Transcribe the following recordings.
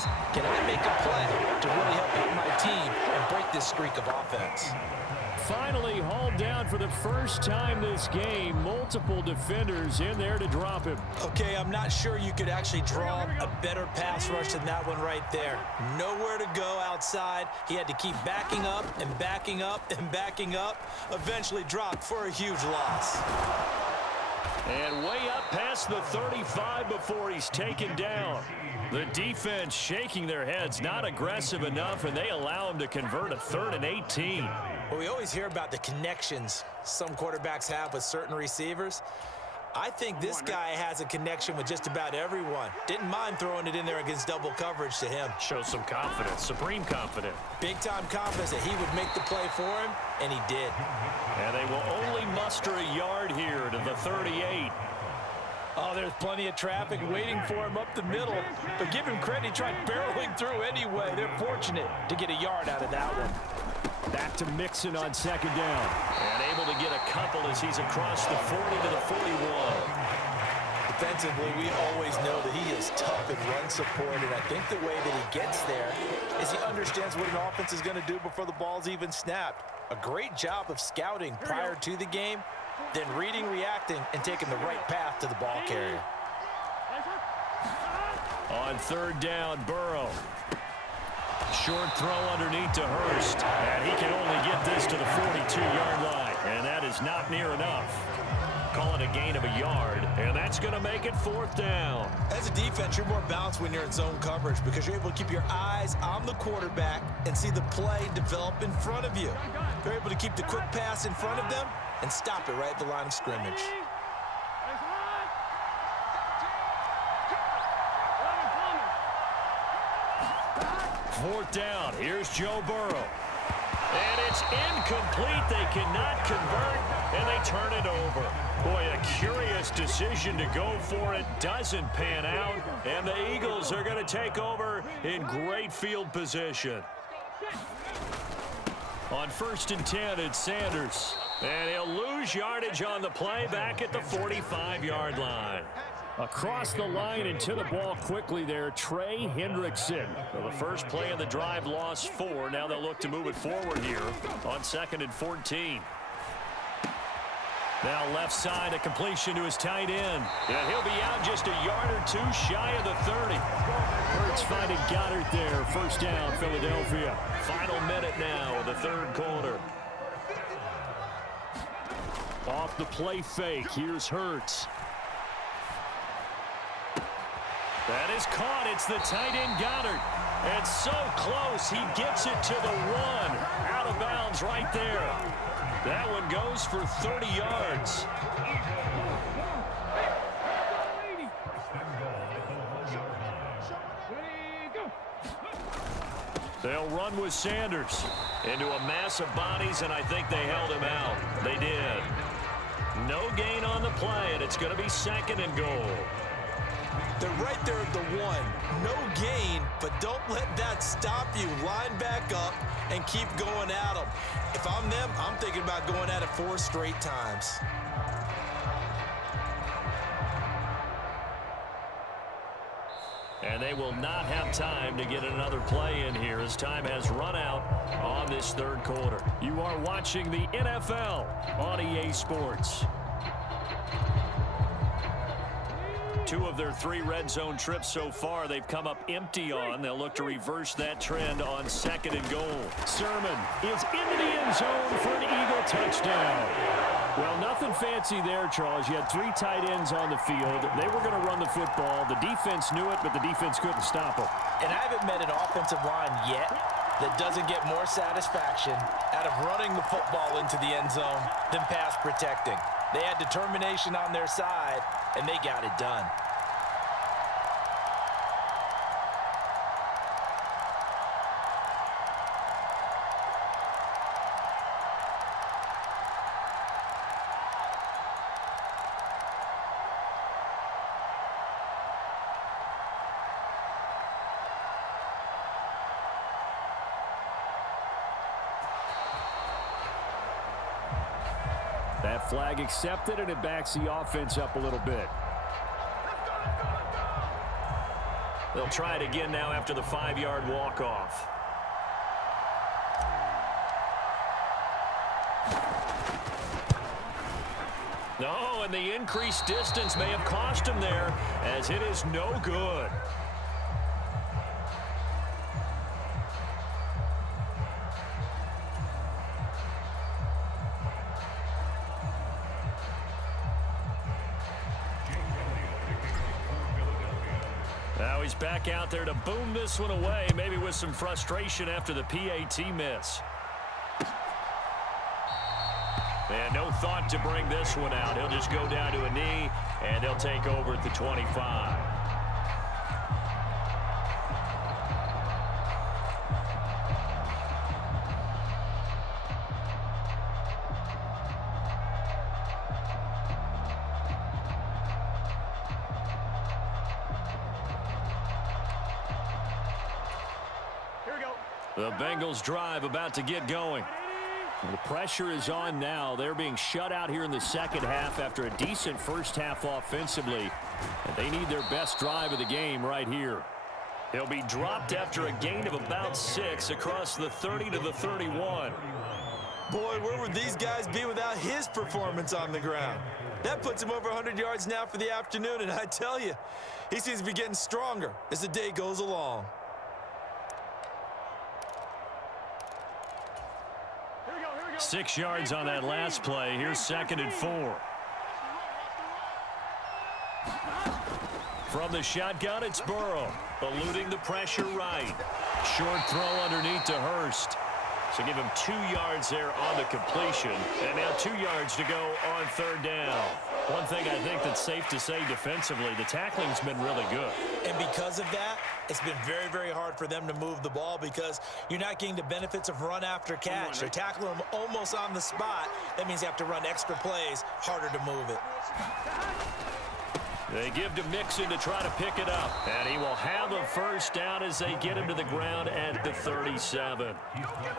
is, can I make a play to really help out my team and break this streak of offense? Finally hauled down for the first time this game. Multiple defenders in there to drop him. Okay, I'm not sure you could actually draw a better pass rush than that one right there. Nowhere to go outside. He had to keep backing up and backing up and backing up. Eventually dropped for a huge loss. And way up past the 35 before he's taken down. The defense shaking their heads, not aggressive enough, and they allow him to convert a 3rd and 18. Well, we always hear about the connections some quarterbacks have with certain receivers. I think this guy has a connection with just about everyone. Didn't mind throwing it in there against double coverage to him. Shows some confidence, supreme confidence. Big-time confidence that he would make the play for him, and he did. And they will only muster a yard here to the 38. Oh, there's plenty of traffic waiting for him up the middle. But give him credit, he tried barreling through anyway. They're fortunate to get a yard out of that one. Back to Mixon on 2nd down. And able to get a couple as he's across the 40 to the 41. Defensively, we always know that he is tough in run support, and I think the way that he gets there is he understands what an offense is going to do before the ball's even snapped. A great job of scouting prior to the game, then reading, reacting, and taking the right path to the ball carrier. On 3rd down, Burrow. Short throw underneath to Hurst, and he can only get this to the 42-yard line, and that is not near enough. Call it a gain of a yard, and that's going to make it 4th down. As a defense, you're more balanced when you're in zone coverage because you're able to keep your eyes on the quarterback and see the play develop in front of you. You're able to keep the quick pass in front of them and stop it right at the line of scrimmage. 4th down. Here's Joe Burrow. And it's incomplete. They cannot convert, and they turn it over. Boy, a curious decision to go for it. Doesn't pan out, and the Eagles are going to take over in great field position. On 1st and 10, it's Sanders. And he'll lose yardage on the play back at the 45-yard line. Across the line and to the ball quickly there, Trey Hendrickson. Well, the first play of the drive lost 4. Now they'll look to move it forward here on 2nd and 14. Now left side, a completion to his tight end. And he'll be out just a yard or 2 shy of the 30. Hurts finding Goddard there. 1st down, Philadelphia. Final minute now of the 3rd quarter. Off the play fake, here's Hurts. That is caught. It's the tight end Goddard. And so close. He gets it to the 1. Out of bounds right there. That one goes for 30 yards. They'll run with Sanders into a mass of bodies, and I think they held him out. They did. No gain on the play, and it's going to be 2nd and goal. They're right there at the 1. No gain, but don't let that stop you. Line back up and keep going at them. If I'm them, I'm thinking about going at it 4 straight times. And they will not have time to get another play in here as time has run out on this 3rd quarter. You are watching the NFL on EA Sports. 2 of their 3 red zone trips so far they've come up empty on. They'll look to reverse that trend on 2nd and goal. Sermon is into the end zone for an Eagle touchdown. Well, nothing fancy there, Charles. You had 3 tight ends on the field. They were going to run the football. The defense knew it, but the defense couldn't stop them. And I haven't met an offensive line yet that doesn't get more satisfaction out of running the football into the end zone than pass protecting. They had determination on their side, and they got it done. That flag accepted, and it backs the offense up a little bit. They'll try it again now after the 5-yard walk-off. No, and the increased distance may have cost him there, as it is no good. Now he's back out there to boom this one away, maybe with some frustration after the PAT miss. And no thought to bring this one out. He'll just go down to a knee, and they'll take over at the 25. The Bengals drive about to get going. The pressure is on now. They're being shut out here in the second half after a decent first half offensively. And they need their best drive of the game right here. He'll be dropped after a gain of about 6 across the 30 to the 31. Boy, where would these guys be without his performance on the ground? That puts him over 100 yards now for the afternoon, and I tell you, he seems to be getting stronger as the day goes along. 6 yards on that last play. Here's 2nd and 4. From the shotgun, it's Burrow, eluding the pressure right. Short throw underneath to Hurst. So give him 2 yards there on the completion. And now 2 yards to go on 3rd down. One thing I think that's safe to say defensively, the tackling's been really good. And because of that, it's been very, very hard for them to move the ball because you're not getting the benefits of run after catch. They're tackling them almost on the spot. That means you have to run extra plays, harder to move it. They give to Mixon to try to pick it up. And he will have a first down as they get him to the ground at the 37.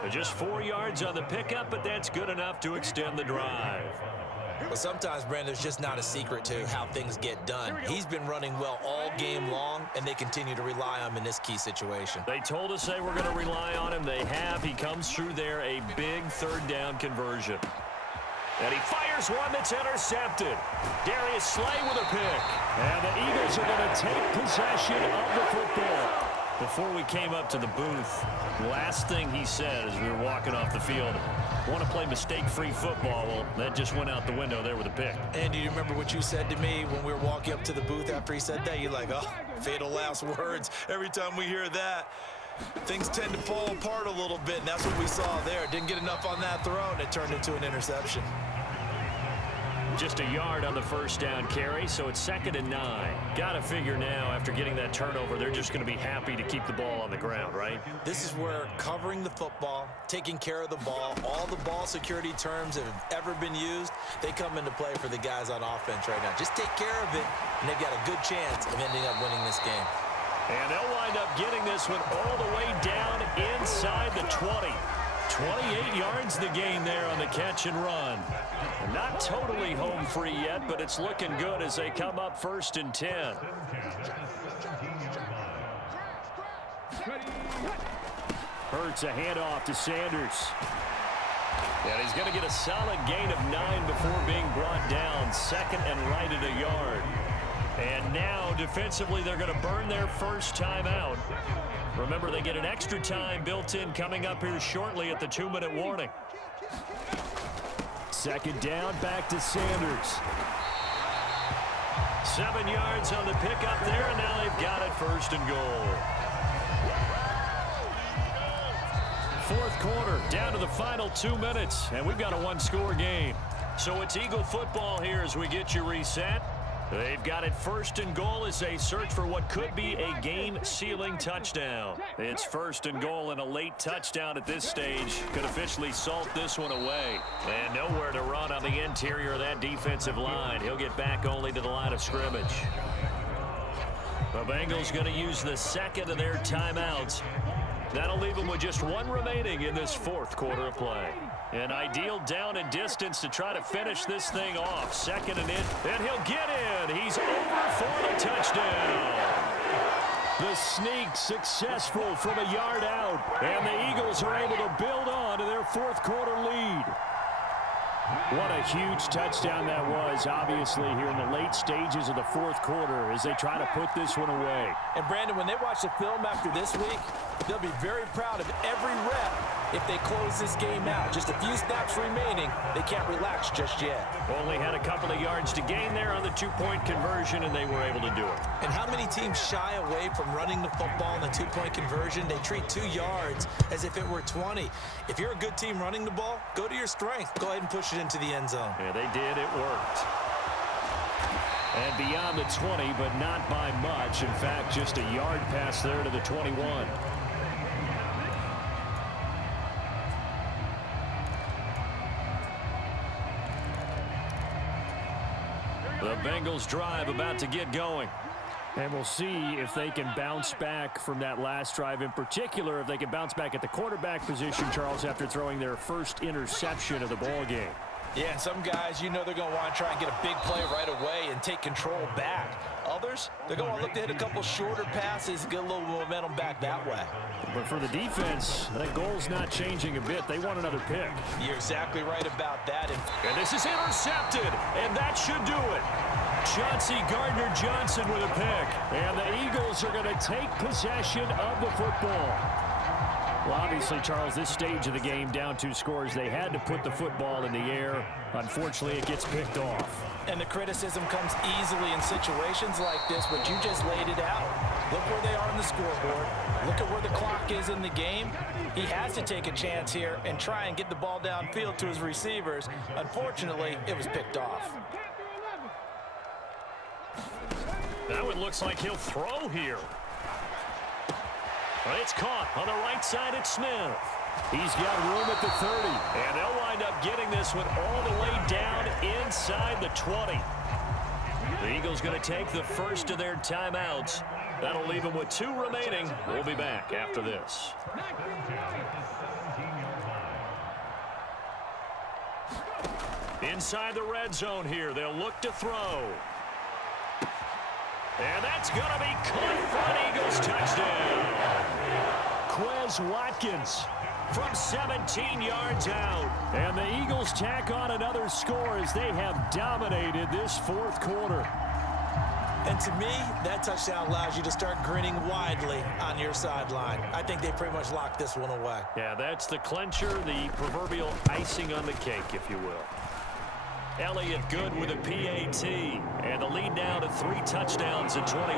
Just 4 yards on the pickup, but that's good enough to extend the drive. Well, sometimes, Brandon, there's just not a secret to how things get done. He's been running well all game long, and they continue to rely on him in this key situation. They told us they were going to rely on him. They have. He comes through there, a big 3rd down conversion. And he fires one that's intercepted. Darius Slay with a pick. And the Eagles are going to take possession of the football. Before we came up to the booth, last thing he said as we were walking off the field, want to play mistake-free football. Well, that just went out the window there with a pick. And do you remember what you said to me when we were walking up to the booth after he said that? You're like, oh, fatal last words. Every time we hear that, things tend to fall apart a little bit, and that's what we saw there. Didn't get enough on that throw, and it turned into an interception. Just a yard on the first down carry, so it's 2nd and 9. Got to figure now, after getting that turnover, they're just going to be happy to keep the ball on the ground, right? This is where covering the football, taking care of the ball, all the ball security terms that have ever been used, they come into play for the guys on offense right now. Just take care of it, and they've got a good chance of ending up winning this game. And they'll wind up getting this one all the way down inside the 20. 28 yards the gain there on the catch and run. Not totally home free yet, but it's looking good as they come up 1st and 10. Hurts a handoff to Sanders. And he's going to get a solid gain of 9 before being brought down. 2nd and right at a yard. And now defensively they're going to burn their first time out. Remember, they get an extra time built in coming up here shortly at the 2-minute warning. 2nd down, back to Sanders. 7 yards on the pickup there, and now they've got it 1st and goal. 4th quarter, down to the final 2 minutes, and we've got a 1-score game. So it's Eagle football here as we get you reset. They've got it 1st and goal as they search for what could be a game-sealing touchdown. It's 1st and goal, and a late touchdown at this stage could officially salt this one away. And nowhere to run on the interior of that defensive line. He'll get back only to the line of scrimmage. The Bengals going to use the 2nd of their timeouts. That'll leave them with just 1 remaining in this 4th quarter of play. An ideal down and distance to try to finish this thing off. 2nd and in, and he'll get in. He's over for the touchdown. The sneak successful from a yard out. And the Eagles are able to build on to their fourth quarter lead. What a huge touchdown that was, obviously, here in the late stages of the fourth quarter as they try to put this one away. And, Brandon, when they watch the film after this week, they'll be very proud of every rep if they close this game out. Just a few snaps remaining. They can't relax just yet. Only had a couple of yards to gain there on the two-point conversion, and they were able to do it. And how many teams shy away from running the football in the two-point conversion? They treat 2 yards as if it were 20. If you're a good team running the ball, go to your strength. Go ahead and push it into the end zone. Yeah, they did. It worked. And beyond the 20, but not by much. In fact, just a yard pass there to the 21. The Bengals drive about to get going. And we'll see if they can bounce back from that last drive. In particular, if they can bounce back at the quarterback position, Charles, after throwing their first interception of the ball game. Yeah, some guys, you know they're going to want to try and get a big play right away and take control back. Others, they're going to look to hit a couple shorter passes and get a little momentum back that way. But for the defense, that goal's not changing a bit. They want another pick. You're exactly right about that. And this is intercepted, and that should do it. Chauncey Gardner-Johnson with a pick. And the Eagles are going to take possession of the football. Well, obviously, Charles, this stage of the game, down 2 scores, they had to put the football in the air. Unfortunately, it gets picked off. And the criticism comes easily in situations like this, but you just laid it out. Look where they are on the scoreboard. Look at where the clock is in the game. He has to take a chance here and try and get the ball downfield to his receivers. Unfortunately, it was picked off. That one looks like he'll throw here. Well, it's caught on the right side at Smith. He's got room at the 30. And they'll wind up getting this one all the way down inside the 20. The Eagles going to take the first of their timeouts. That'll leave them with 2 remaining. We'll be back after this. Inside the red zone here. They'll look to throw. And that's going to be caught for an Eagles touchdown. Quez Watkins from 17 yards out. And the Eagles tack on another score as they have dominated this fourth quarter. And to me, that touchdown allows you to start grinning widely on your sideline. I think they pretty much locked this one away. Yeah, that's the clincher, the proverbial icing on the cake, if you will. Elliott good with a PAT. And the lead now to 3 touchdowns at 21.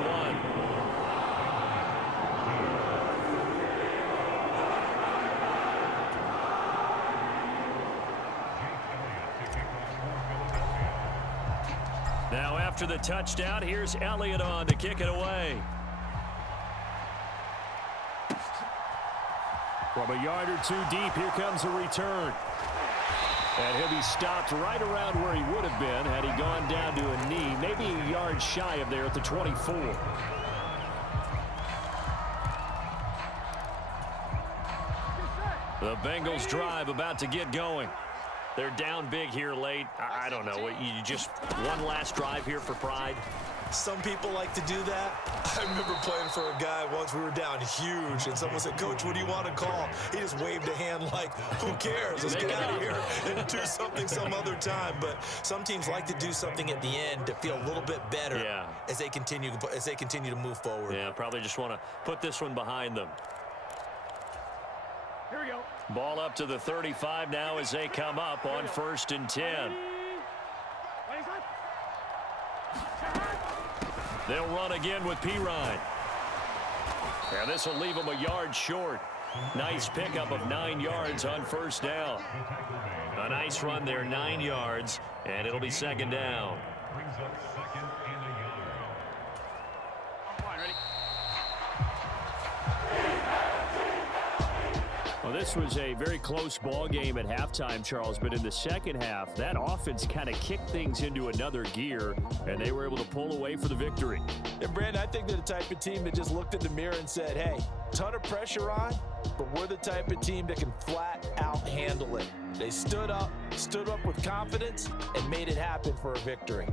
Now after the touchdown, here's Elliott on to kick it away. From a yard or 2 deep, here comes a return. And he'll be stopped right around where he would have been had he gone down to a knee, maybe a yard shy of there at the 24. The Bengals drive about to get going. They're down big here late. I don't know. You just one last drive here for pride? Some people like to do that. I remember playing for a guy once. We were down huge, and someone said, "Coach, what do you want to call?" He just waved a hand like, "Who cares? Let's get out of here and do something some other time." But some teams like to do something at the end to feel a little bit better as they continue to move forward. Yeah, probably just want to put this one behind them. Here we go. Ball up to the 35 now as they come up on 1st and 10. They'll run again with Pirine. And this will leave them a yard short. Nice pickup of 9 yards on 1st down. A nice run there, 9 yards, and it'll be 2nd down. Well, this was a very close ball game at halftime, Charles, but in the second half, that offense kind of kicked things into another gear, and they were able to pull away for the victory. And, Brandon, I think they're the type of team that just looked in the mirror and said, hey, ton of pressure on, but we're the type of team that can flat out handle it. They stood up with confidence, and made it happen for a victory.